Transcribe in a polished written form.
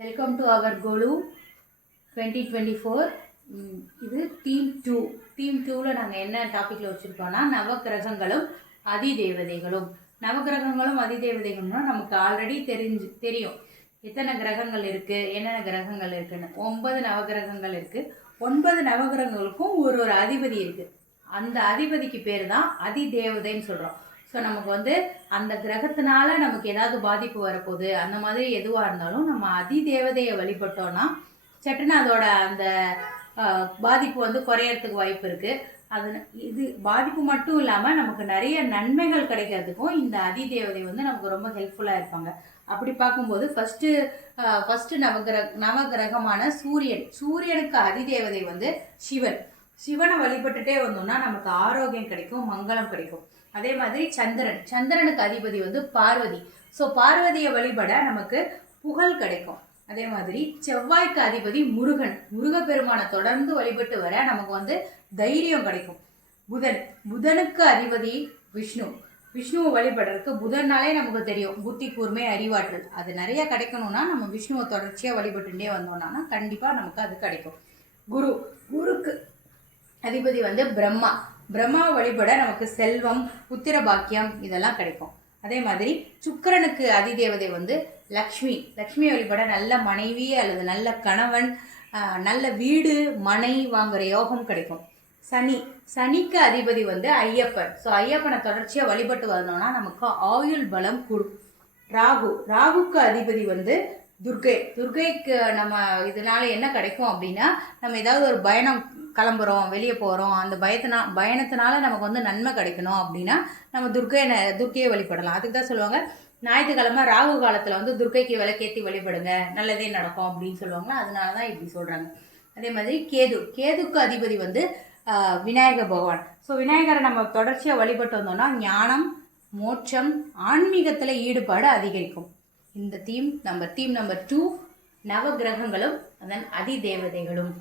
Welcome to our கோலு 2024. இது team 2. Team 2ல் நாங்கள் என்ன டாப்பிக்கில் வச்சுருக்கோன்னா நவகிரகங்களும் அதிதேவதைகளும். நவகிரகங்களும் அதிதேவதைகளும்னா நமக்கு ஆல்ரெடி தெரியும் எத்தனை கிரகங்கள் இருக்குது, என்னென்ன கிரகங்கள் இருக்குன்னு. 9 நவகிரகங்கள் இருக்குது. 9 நவகிரகங்களுக்கும் ஒரு அதிபதி இருக்குது. அந்த அதிபதிக்கு பேர் தான் அதிதேவதைன்னு சொல்கிறோம். ஸோ நமக்கு அந்த கிரகத்தினால நமக்கு ஏதாவது பாதிப்பு வரப்போகுது, அந்த மாதிரி எதுவாக இருந்தாலும் நம்ம அதிதேவதையை வழிபட்டோன்னா சட்டுன்னு அதோட அந்த பாதிப்பு குறையறதுக்கு வாய்ப்பு இருக்குது. அது இது பாதிப்பு மட்டும் இல்லாமல் நமக்கு நிறைய நன்மைகள் கிடைக்கிறதுக்கும் இந்த அதிதேவதை நமக்கு ரொம்ப ஹெல்ப்ஃபுல்லாக இருப்பாங்க. அப்படி பார்க்கும்போது ஃபஸ்ட்டு நவகிரகமான சூரியனுக்கு அதிதேவதை சிவன். சிவனை வழிபட்டுட்டே வந்தோம்னா நமக்கு ஆரோக்கியம் கிடைக்கும், மங்களம் கிடைக்கும். அதே மாதிரி சந்திரனுக்கு அதிபதி பார்வதி. ஸோ பார்வதியை வழிபட நமக்கு புகழ் கிடைக்கும். அதே மாதிரி செவ்வாய்க்கு அதிபதி முருகப்பெருமானை தொடர்ந்து வழிபட்டு வர நமக்கு தைரியம் கிடைக்கும். புதனுக்கு அதிபதி விஷ்ணுவை வழிபடுறதுக்கு புதன்னாலே நமக்கு தெரியும் புத்தி கூர்மை அறிவாற்றல். அது நிறைய கிடைக்கணும்னா நம்ம விஷ்ணுவை தொடர்ச்சியாக வழிபட்டுட்டே வந்தோம்னா கண்டிப்பாக நமக்கு அது கிடைக்கும். குருக்கு அதிபதி பிரம்மாவை வழிபட நமக்கு செல்வம், புத்திர பாக்கியம் இதெல்லாம் கிடைக்கும். அதே மாதிரி சுக்கிரனுக்கு அதிதேவதை லக்ஷ்மியை வழிபட நல்ல மனைவி அல்லது நல்ல கணவன், நல்ல வீடு மனை வாங்குற யோகம் கிடைக்கும். சனிக்கு அதிபதி ஐயப்பன். ஸோ ஐயப்பனை தொடர்ச்சியாக வழிபட்டு வந்தோம்னா நமக்கு ஆயுள் பலம் கூடும். ராகுக்கு அதிபதி துர்கைக்கு நம்ம இதனால என்ன கிடைக்கும் அப்படின்னா, நம்ம ஏதாவது ஒரு பயணம் கிளம்புறோம், வெளியே போகிறோம், அந்த பயணத்தினால நமக்கு நன்மை கிடைக்கணும் அப்படின்னா நம்ம துர்க்கையை வழிபடலாம். அதுக்கு தான் சொல்லுவாங்க ஞாயிற்றுக்கிழமை ராகு காலத்தில் துர்க்கைக்கு விளக்கேற்றி வழிபடுங்க, நல்லதே நடக்கும் அப்படின்னு சொல்லுவாங்களா. அதனால தான் இப்படி சொல்கிறாங்க. அதே மாதிரி கேதுக்கு அதிபதி விநாயகர் பகவான். ஸோ விநாயகரை நம்ம தொடர்ச்சியாக வழிபட்டு வந்தோம்னா ஞானம், மோட்சம், ஆன்மீகத்தில் ஈடுபாடு அதிகரிக்கும். இந்த டீம் நம்பர் 2 நவகிரகங்களும் அதன் அதிதேவதைகளும்.